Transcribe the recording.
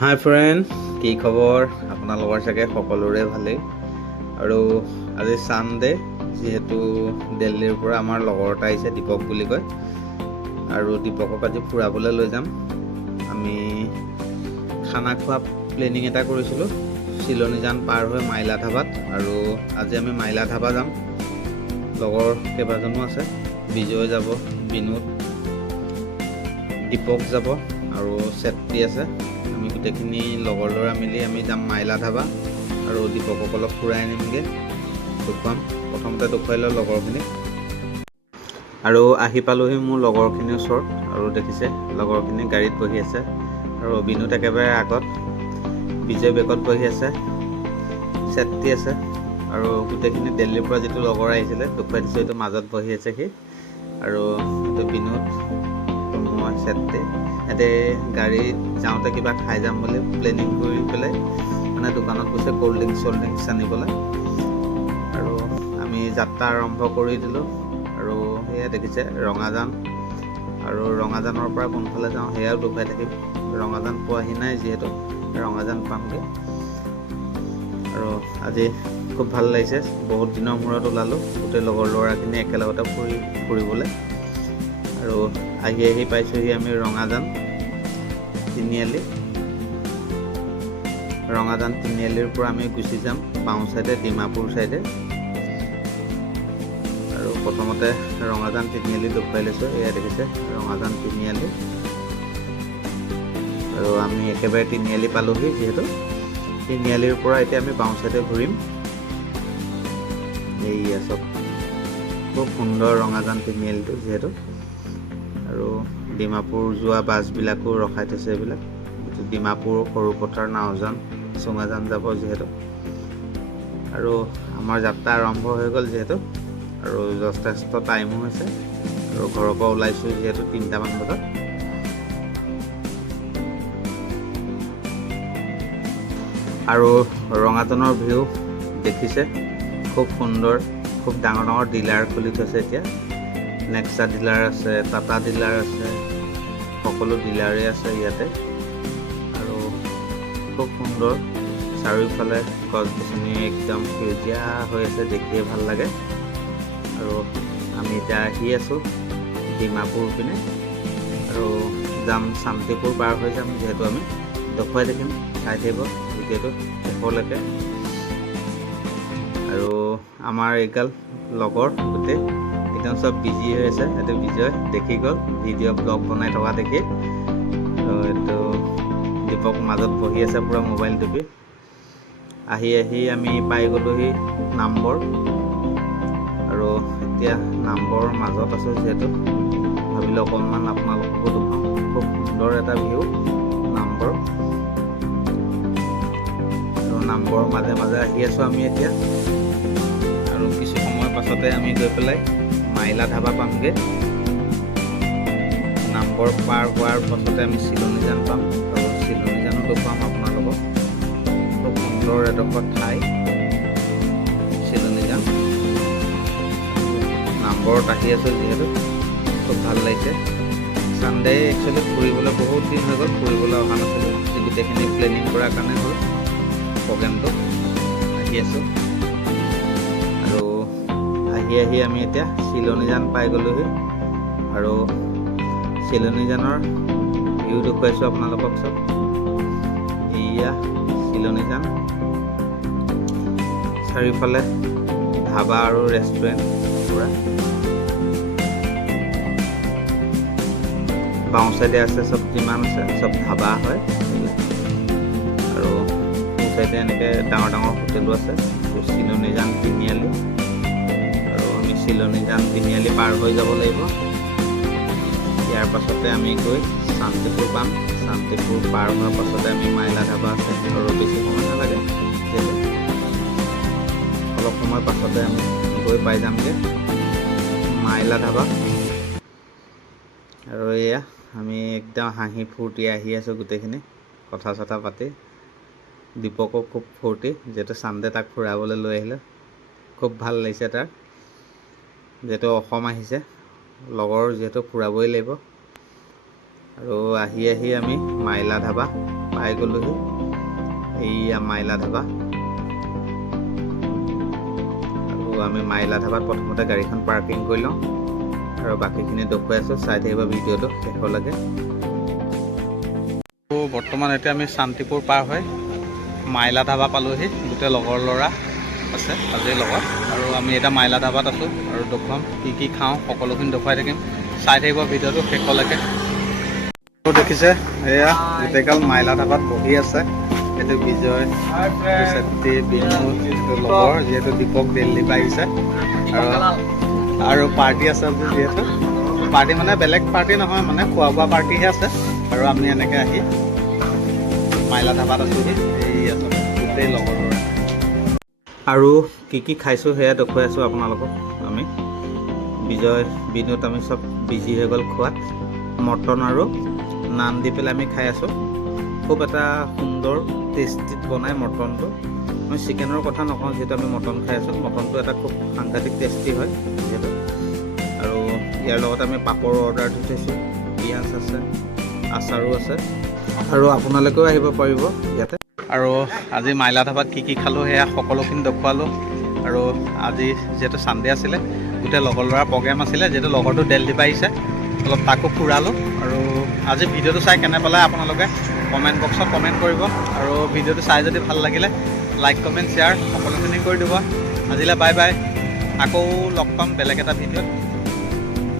হাই friend, কি খবৰ? আপোনালোকৰ চাগে সকলোৰে ভালেই। আৰু আজি ছানডে, যিহেতু দিল্লীৰ পৰা আমাৰ লগৰ এটা আহিছে, দীপক বুলি কয়। আৰু দীপকক আজি ফুৰাবলৈ লৈ যাম। আমি খানা খোৱা প্লেনিং এটা কৰিছিলোঁ চিলনীজান পাৰ হৈ মাইলা ধাবাত। আৰু আজি আমি মাইলা ধাবা যাম। লগৰ কেইবাজনো আছে, বিজয় যাব, বিনোদ, দীপক যাব আৰু চেত্ৰী আছে। আমি গোটেইখিনি লগৰ ল'ৰা মিলি আমি যাম মাইলা ধাবা আৰু দীপকক অলপ ফুৰাই আনিমগৈ, দেখুৱাম। প্ৰথমতে দেখুৱাই লওঁ লগৰখিনিক। আৰু আহি পালোহি মোৰ লগৰখিনিৰ ওচৰত। আৰু দেখিছে লগৰখিনি গাড়ীত বহি আছে আৰু বিনোদ একেবাৰে আগত, বিজয় বেগত বহি আছে, চেত্ৰী আছে আৰু গোটেইখিনি দিল্লীৰ পৰা যিটো লগৰ আহিছিলে দেখুৱাই দিছোঁ, এইটো মাজত বহি আছে সি। আৰু এইটো বিনোদ, মই চেত্ৰী। ইয়াতে গাড়ীত যাওঁতে কিবা খাই যাম বুলি প্লেনিং কৰি পেলাই মানে দোকানত গৈছে ক'ল্ড ড্ৰিংকছ আনিবলৈ। আৰু আমি যাত্ৰা আৰম্ভ কৰি দিলোঁ। আৰু সেয়া দেখিছে ৰঙাজান, আৰু ৰঙাজানৰ পৰা কোনফালে যাওঁ সেয়াও দেখুৱাই থাকিম। ৰঙাজান পোৱাহি নাই, যিহেতু ৰঙাজান পামগৈ। আৰু আজি খুব ভাল লাগিছে, বহুত দিনৰ মূৰত ওলালোঁ গোটেই লগৰ ল'ৰাখিনি একেলগতে ফুৰিবলৈ। আৰু আহি পাইছোঁহি আমি ৰঙাজান তিনিআলি। ৰঙাজান তিনিআলিৰ পৰা আমি গুচি যাম বাওঁ চাইডে ডিমাপুৰ চাইডে। আৰু প্ৰথমতে ৰঙাজান তিনিআলি দেখুৱাই লৈছোঁ। এয়া দেখিছে ৰঙাজান তিনিআলি। আৰু আমি একেবাৰে তিনিআলি পালোহি, যিহেতু তিনিআলিৰ পৰা এতিয়া আমি বাওঁ চাইডে ঘূৰিম। এইয়া চব খুব সুন্দৰ ৰঙাজান তিনিআলিটো যিহেতু। আৰু ডিমাপুৰ যোৱা বাছবিলাকো ৰখাই থৈছে, এইবিলাক ডিমাপুৰ সৰুপথাৰ নাওজান চুঙাজান যাব যিহেতু। আৰু আমাৰ যাত্ৰা আৰম্ভ হৈ গ'ল যিহেতু, আৰু যথেষ্ট টাইমো হৈছে। আৰু ঘৰৰ পৰা ওলাইছোঁ যিহেতু 3টামান বজাত। আৰু ৰঙাজানৰ ভিউ দেখিছে, খুব সুন্দৰ। খুব ডাঙৰ ডাঙৰ ডিলাৰ খুলি থৈছে এতিয়া। নেক্সা ডিলাৰ আছে, টাটা ডিলাৰ আছে, সকলো ডিলাৰেই আছে ইয়াতে। আৰু খুব সুন্দৰ, চাৰিওফালে গছ গছনি একদম সেউজীয়া হৈ আছে, দেখিয়ে ভাল লাগে। আৰু আমি এতিয়া আহি আছোঁ ডিমাপুৰ পিনে, আৰু যাম শান্তিপুৰ পাৰ হৈ যাম, যিহেতু আমি দেখুৱাই থাকিম, চাই থাকিব ভিডিঅ'টো শেষলৈকে। আৰু আমাৰ এইগাল লগৰ গোটেই একদম চব বিজি হৈ আছে। এইটো বিজয় দেখি গ'ল ভিডিঅ' ব্লগ বনাই থকা দেখি। আৰু এইটো দীপক মাজত বহি আছে পূৰা মোবাইল টিপি। আহি আমি পাই গ'লোহি নামবৰ। আৰু এতিয়া নামবৰৰ মাজত আছোঁ যিহেতু, ভাবিলোঁ অকণমান আপোনালোককো দেখুৱাওঁ। খুব সুন্দৰ এটা ভিউ নামবৰ। আৰু নামবৰৰ মাজে মাজে আহি আছোঁ আমি এতিয়া। আৰু কিছু সময়ৰ পাছতে আমি গৈ পেলাই মাইলা ধাবা পামগৈ। নামবৰ পাৰ হোৱাৰ পাছতে আমি চিলনীজান পাম, আৰু চিলনীজানো দেখুৱাম আপোনালোকক। খুব সুন্দৰ এডোখৰ ঠাই চিলনীজান। নামবৰত আহি আছোঁ যিহেতু, খুব ভাল লাগিছে। ছানডে একচুৱেলি ফুৰিবলৈ বহুত দিন হৈ গ'ল, ফুৰিবলৈ অহা নাছিলোঁ। গোটেইখিনি প্লেনিং কৰাৰ কাৰণে হ'ল প্ৰগ্ৰেমটো। আহি আছোঁ, আৰু আহি আমি এতিয়া চিলনীজান পাই গ'লোহি। আৰু চিলনীজানৰ ভিউ দেখুৱাইছোঁ আপোনালোকক চব। এয়া চিলনীজান, চাৰিওফালে ধাবা আৰু ৰেষ্টুৰেণ্ট পূৰা। বাওঁ চাইডে আছে চব, যিমান আছে চব ধাবা হয়। আৰু সোঁ চাইডে এনেকৈ ডাঙৰ ডাঙৰ হোটেলো আছে। চিলনীজান তিনিআলি, আৰু আমি চিলনীজান তিনিআলি পাৰ হৈ যাব লাগিব। ইয়াৰ পাছতে আমি গৈ শান্তিপুৰ পাম। শান্তিপুৰ পাৰ হোৱাৰ পাছতে আমি মাইলা ধাবা আছে। আৰু বেছি সময় নালাগে, যিহেতু অলপ সময় পাছতে আমি গৈ পাই যামগৈ মাইলা ধাবা। আৰু এয়া আমি একদম হাঁহি ফূৰ্তি আহি আছোঁ গোটেইখিনি, কথা চথা পাতি। দীপকো খুব ফূৰ্তি, যিহেতু ছানডে তাক ফুৰাবলৈ লৈ আহিলে। খুব ভাল লাগিছে তাৰ, যিহেতু অসম আহিছে, লগৰ যিহেতু ফুৰাবই লাগিব। আৰু আহি আমি মাইলা ধাবা পাই গ'লোহি এইয়া মাইলা ধাবা। আৰু আমি মাইলা ধাবাত প্ৰথমতে গাড়ীখন পাৰ্কিং কৰি লওঁ আৰু বাকীখিনি দেখুৱাই আছোঁ, চাই থাকিব ভিডিঅ'টো শেষলৈকে। বৰ্তমান এতিয়া আমি শান্তিপুৰ পাৰ হৈ মাইলা ধাবা পালোহি। গোটেই লগৰ ল'ৰা আছে আজিৰ লগত, আৰু আমি এতিয়া মাইলা ধাবাত আছোঁ আৰু দেখুৱাম কি খাওঁ, সকলোখিনি দেখুৱাই থাকিম, চাই থাকিব ভিডিঅ'টো শেষলৈকে। দেখিছে এয়া গোটেইকাল মাইলা ধাবাত বহি আছে। এইটো বিজয়, চেত্ৰী, বিনু, এইটো লগৰ, যিহেতু দীপক দিল্লী পৰা আহিছে, আৰু পাৰ্টি আছে যিহেতু। পাৰ্টি মানে বেলেগ পাৰ্টি নহয়, মানে খোৱা বোৱা পাৰ্টিহে আছে। আৰু আমি এনেকৈ আহি মাইলা ধাবাত আছোঁহি। এই আছে গোটেই লগৰ ল'ৰা। আৰু কি খাইছোঁ সেয়া দেখুৱাই আছোঁ আপোনালোকক। আমি বিজয়, বিনুত আমি চব বিজি হৈ গ'ল খোৱাত। মটন আৰু নান দি পেলাই আমি খাই আছোঁ। খুব এটা সুন্দৰ টেষ্টিত বনাই মটনটো। মই চিকেনৰ কথা নকওঁ, যিহেতু আমি মটন খাই আছোঁ। মটনটো এটা খুব সাংঘাতিক টেষ্টি হয় যিহেতু। আৰু ইয়াৰ লগত আমি পাপৰ অৰ্ডাৰ দি থৈছোঁ, পিঁয়াজ আছে, আচাৰো আছে, আৰু আপোনালোকেও আহিব পাৰিব ইয়াতে। আৰু আজি মাইলা ধাবাত কি খালোঁ সেয়া সকলোখিনি দেখুৱালোঁ। আৰু আজি যিহেতু ছানডে আছিলে, গোটেই লগৰ ল'ৰাৰ প্ৰগ্ৰেম আছিলে, যিহেতু লগৰটো দিল্লী পৰা আহিছে, অলপ তাকো ফুৰালোঁ। আৰু আজি ভিডিঅ'টো চাই কেনে পালে আপোনালোকে কমেণ্ট বক্সত কমেণ্ট কৰিব, আৰু ভিডিঅ'টো চাই যদি ভাল লাগিলে লাইক কমেণ্ট শ্বেয়াৰ সকলোখিনি কৰি দিব। আজিলৈ বাই বাই, আকৌ লগ পাম বেলেগ এটা ভিডিঅ'ত।